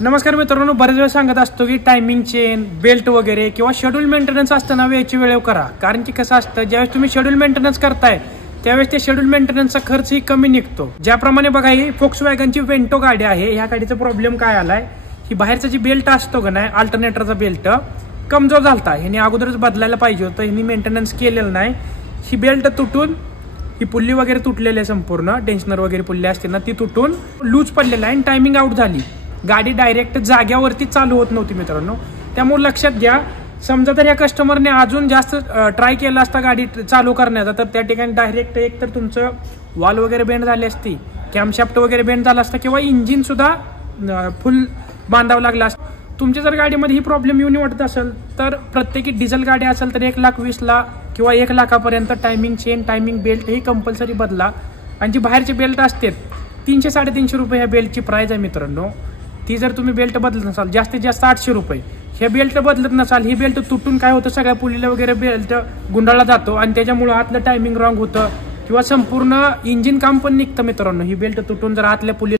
नमस्कार मित्रांनो, बरेच वेळ सांगत असतो की टायमिंग चेन, बेल्ट वगैरे किंवा शेड्यूल मेंटेनन्स असताना वेळची वेळेवर करा. कारण की कसं असतं, ज्यावेळेस तुम्ही शेड्यूल मेंटेनन्स करताय त्यावेळेस त्या शेड्यूल मेंटेनन्सचा खर्च ही कमी निघतो. ज्याप्रमाणे बघा, ही फोक्सवॅगनची वेंटो गाडी आहे. ह्या गाडीचा प्रॉब्लेम काय आलाय की बाहेरचा जी बेल्ट असतो का नाही, अल्टरनेटरचा बेल्ट कमजोर झालता. ह्याने अगोदरच बदलायला पाहिजे होतं, ह्यानी मेंटेनन्स केलेलं नाही. ही बेल्ट तुटून ही पुल्ली वगैरे तुटलेली आहे, संपूर्ण टेन्शनर वगैरे पुल्ली असते ना ती तुटून लूज पडलेला आहे आणि टायमिंग आउट झाली. गाडी डायरेक्ट जाग्यावरती चालू होत नव्हती मित्रांनो. त्यामुळे लक्षात घ्या, समजा तर या कस्टमरने अजून जास्त ट्राय केला असता गाडी चालू करण्याचा, तर त्या ठिकाणी डायरेक्ट एक तर तुमचं वॉल वगैरे बेंड झाली असती, कॅमशाफ्ट वगैरे बेंड झाला असता किंवा इंजिन सुद्धा फुल बांधावं लागलं असतं. तुमच्या जर गाडीमध्ये ही प्रॉब्लेम येऊन वाटत असेल तर प्रत्येकी डिझेल गाडी असेल तर 1,20,000 किंवा 1 लाखापर्यंत टायमिंग चेन, टायमिंग बेल्ट ही कंपल्सरी बदला. आणि जी बाहेरचे बेल्ट असते 300-350 रुपये ह्या बेल्टची प्राइस आहे मित्रांनो. ती जर तुम्ही बेल्ट बदलत नसाल, जास्तीत जास्त 800 रुपये. हे बेल्ट बदलत नसाल, ही बेल्ट तुटून काय होतं, सगळ्या पुलीला वगैरे बेल्ट गुंडाळला जातो आणि त्याच्यामुळे आतलं टायमिंग रॉंग होतं किंवा संपूर्ण इंजिन काम पण निघतं मित्रांनो. ही बेल्ट तुटून जर आतल्या पुली